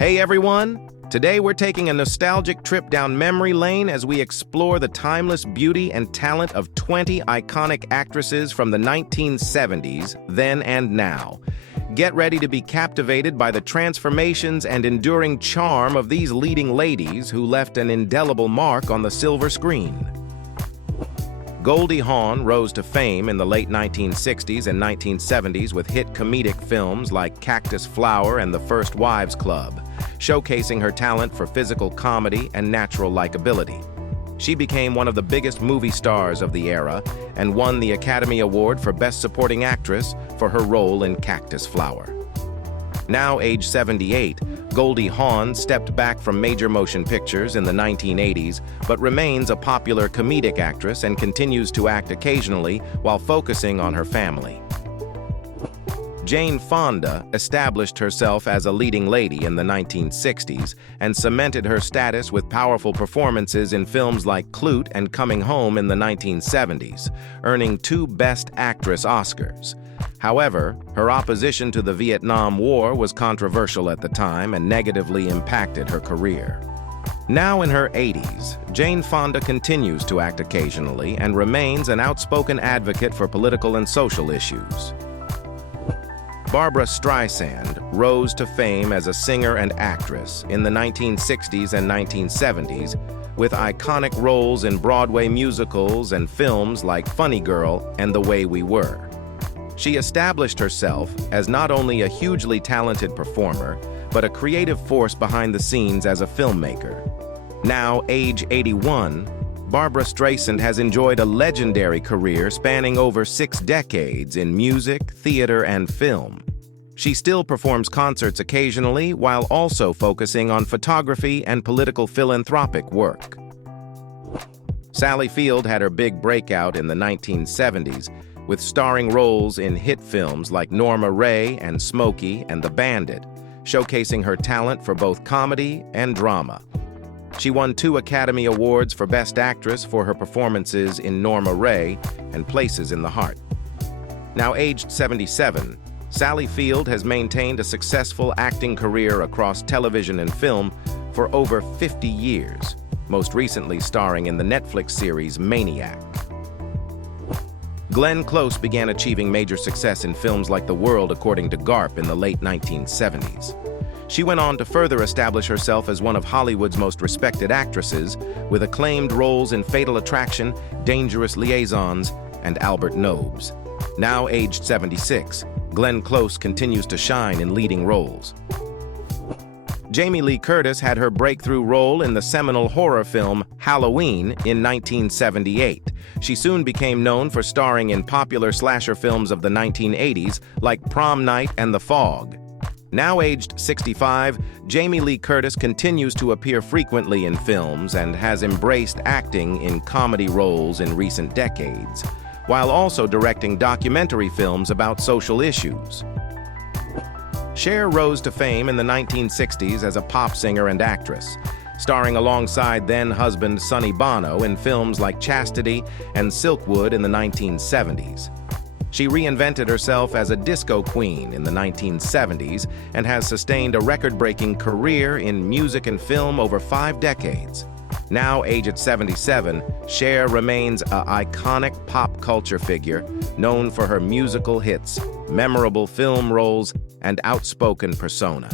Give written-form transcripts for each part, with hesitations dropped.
Hey everyone! Today we're taking a nostalgic trip down memory lane as we explore the timeless beauty and talent of 20 iconic actresses from the 1970s, then and now. Get ready to be captivated by the transformations and enduring charm of these leading ladies who left an indelible mark on the silver screen. Goldie Hawn rose to fame in the late 1960s and 1970s with hit comedic films like Cactus Flower and The First Wives Club, showcasing her talent for physical comedy and natural likability. She became one of the biggest movie stars of the era and won the Academy Award for Best Supporting Actress for her role in Cactus Flower. Now aged 78, Goldie Hawn stepped back from major motion pictures in the 1980s, but remains a popular comedic actress and continues to act occasionally while focusing on her family. Jane Fonda established herself as a leading lady in the 1960s and cemented her status with powerful performances in films like Clute and Coming Home in the 1970s, earning 2 Best Actress Oscars. However, her opposition to the Vietnam War was controversial at the time and negatively impacted her career. Now in her 80s, Jane Fonda continues to act occasionally and remains an outspoken advocate for political and social issues. Barbra Streisand rose to fame as a singer and actress in the 1960s and 1970s with iconic roles in Broadway musicals and films like Funny Girl and The Way We Were. She established herself as not only a hugely talented performer, but a creative force behind the scenes as a filmmaker. Now, age 81, Barbra Streisand has enjoyed a legendary career spanning over 6 decades in music, theater, and film. She still performs concerts occasionally while also focusing on photography and political philanthropic work. Sally Field had her big breakout in the 1970s, with starring roles in hit films like Norma Ray and Smokey and The Bandit, showcasing her talent for both comedy and drama. She won 2 Academy Awards for Best Actress for her performances in Norma Ray and Places in the Heart. Now aged 77, Sally Field has maintained a successful acting career across television and film for over 50 years, most recently starring in the Netflix series Maniac. Glenn Close began achieving major success in films like The World According to Garp in the late 1970s. She went on to further establish herself as one of Hollywood's most respected actresses, with acclaimed roles in Fatal Attraction, Dangerous Liaisons, and Albert Nobes. Now aged 76, Glenn Close continues to shine in leading roles. Jamie Lee Curtis had her breakthrough role in the seminal horror film Halloween in 1978. She soon became known for starring in popular slasher films of the 1980s like Prom Night and The Fog. Now aged 65, Jamie Lee Curtis continues to appear frequently in films and has embraced acting in comedy roles in recent decades, while also directing documentary films about social issues. Sher rose to fame in the 1960s as a pop singer and actress, starring alongside then-husband Sonny Bono in films like Chastity and Silkwood in the 1970s. She reinvented herself as a disco queen in the 1970s and has sustained a record-breaking career in music and film over 5 decades. Now aged 77, Cher remains an iconic pop culture figure known for her musical hits, memorable film roles, and outspoken persona.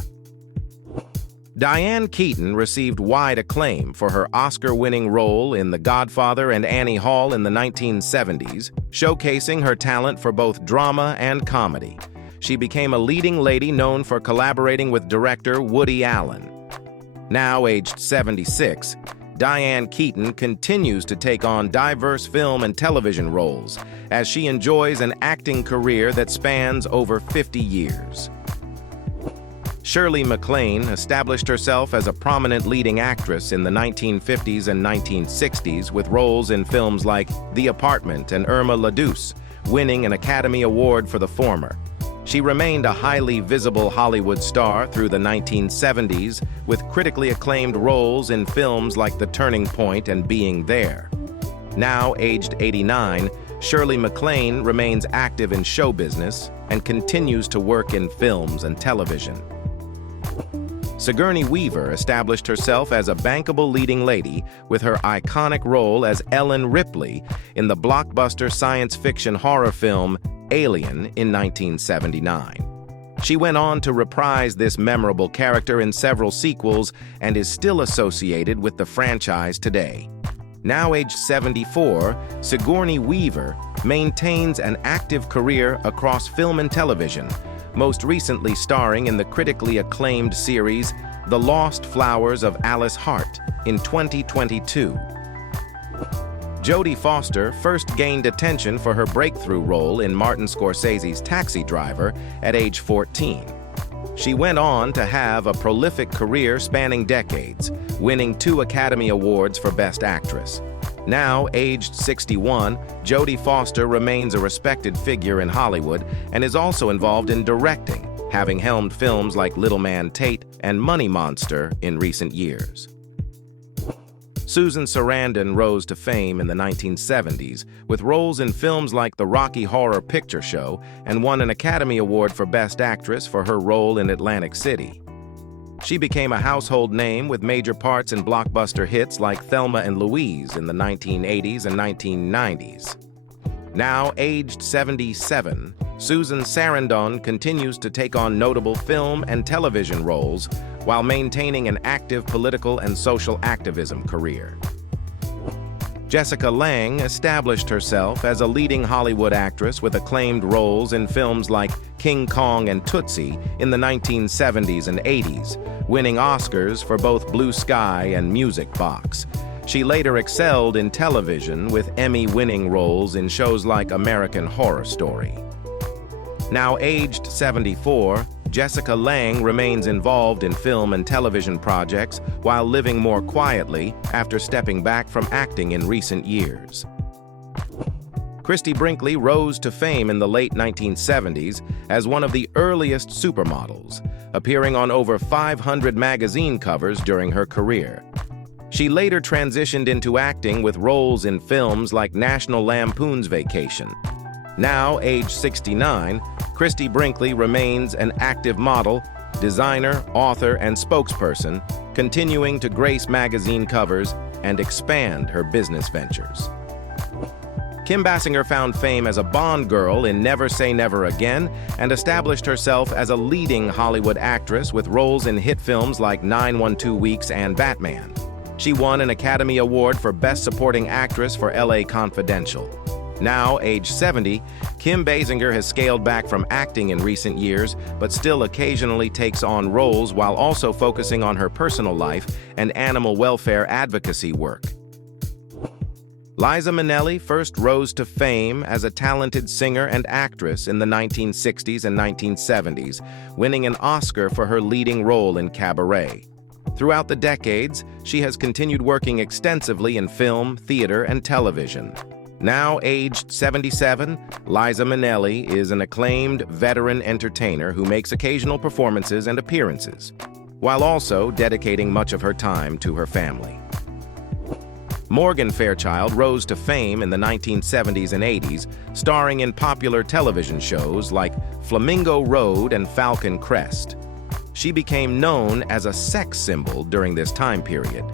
Diane Keaton received wide acclaim for her Oscar-winning role in The Godfather and Annie Hall in the 1970s, showcasing her talent for both drama and comedy. She became a leading lady known for collaborating with director Woody Allen. Now aged 76, Diane Keaton continues to take on diverse film and television roles as she enjoys an acting career that spans over 50 years. Shirley Mlan established herself as a prominent leading actress in the 1950s and 1960s with roles in films like The Apartment and Irma la Douce, winning an Academy Award for the former. She remained a highly visible Hollywood star through the 1970s with critically acclaimed roles in films like The Turning Point and Being There. Now aged 89, Shirley Mlan remains active in show business and continues to work in films and television. Sigourney Weaver established herself as a bankable leading lady with her iconic role as Ellen Ripley in the blockbuster science fiction horror film Alien in 1979. She went on to reprise this memorable character in several sequels and is still associated with the franchise today. Now aged 74, Sigourney Weaver maintains an active career across film and television, most recently starring in the critically acclaimed series The Lost Flowers of Alice Hart in 2022. Jodie Foster first gained attention for her breakthrough role in Martin Scorsese's Taxi Driver at age 14. She went on to have a prolific career spanning decades, winning 2 Academy Awards for Best Actress. Now, aged 61, Jodie Foster remains a respected figure in Hollywood and is also involved in directing, having helmed films like Little Man Tate and Money Monster in recent years. Susan Sarandon rose to fame in the 1970s with roles in films like The Rocky Horror Picture Show and won an Academy Award for Best Actress for her role in Atlantic City. She became a household name with major parts in blockbuster hits like Thelma and Louise in the 1980s and 1990s. Now aged 77, Susan Sarandon continues to take on notable film and television roles while maintaining an active political and social activism career. Jessica Lange established herself as a leading Hollywood actress with acclaimed roles in films like King Kong and Tootsie in the 1970s and 80s, winning Oscars for both Blue Sky and Music Box. She later excelled in television with Emmy-winning roles in shows like American Horror Story. Now aged 74, Jessica Lange remains involved in film and television projects while living more quietly after stepping back from acting in recent years. Christy Brinkley rose to fame in the late 1970s as one of the earliest supermodels, appearing on over 500 magazine covers during her career. She later transitioned into acting with roles in films like National Lampoon's Vacation. Now, age 69, Christy Brinkley remains an active model, designer, author, and spokesperson, continuing to grace magazine covers and expand her business ventures. Kim Basinger found fame as a Bond girl in Never Say Never Again and established herself as a leading Hollywood actress with roles in hit films like 912 Weeks and Batman. She won an Academy Award for Best Supporting Actress for LA Confidential. Now, age 70, Kim Basinger has scaled back from acting in recent years, but still occasionally takes on roles while also focusing on her personal life and animal welfare advocacy work. Liza Manelli first rose to fame as a talented singer and actress in the 1960s and 1970s, winning an Oscar for her leading role in Cabaret. Throughout the decades, she has continued working extensively in film, theater, and television. Now aged 77, Liza Manelli is an acclaimed veteran entertainer who makes occasional performances and appearances, while also dedicating much of her time to her family. Morgan Fairchild rose to fame in the 1970s and 80s, starring in popular television shows like Flamingo Road and Falcon Crest. She became known as a sex symbol during this time period.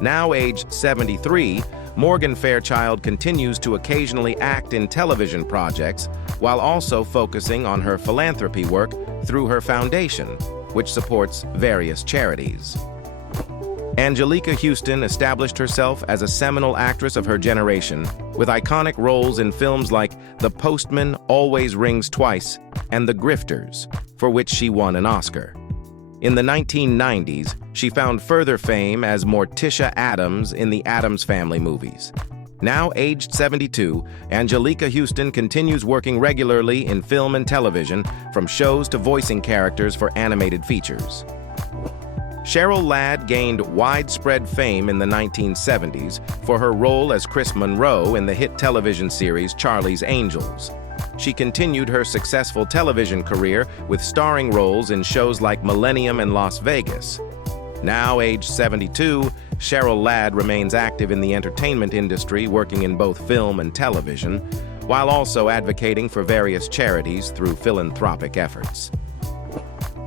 Now aged 73, Morgan Fairchild continues to occasionally act in television projects while also focusing on her philanthropy work through her foundation, which supports various charities. Angelica Houston established herself as a seminal actress of her generation with iconic roles in films like The Postman Always Rings Twice and The Grifters, for which she won an Oscar. In the 1990s, she found further fame as Morticia Addams in the Addams Family movies. Now aged 72, Angelica Houston continues working regularly in film and television, from shows to voicing characters for animated features. Cheryl Ladd gained widespread fame in the 1970s for her role as Chris Monroe in the hit television series Charlie's Angels. She continued her successful television career with starring roles in shows like Millennium and Las Vegas. Now aged 72, Cheryl Ladd remains active in the entertainment industry, working in both film and television, while also advocating for various charities through philanthropic efforts.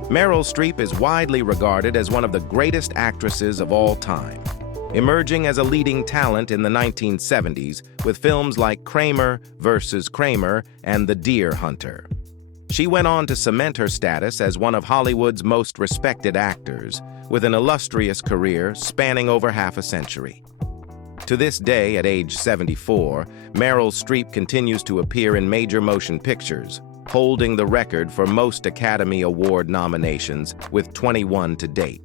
Meryl Streep is widely regarded as one of the greatest actresses of all time, emerging as a leading talent in the 1970s with films like Kramer vs. Kramer and The Deer Hunter. She went on to cement her status as one of Hollywood's most respected actors, with an illustrious career spanning over half a century. To this day, at age 74, Meryl Streep continues to appear in major motion pictures, holding the record for most Academy Award nominations with 21 to date.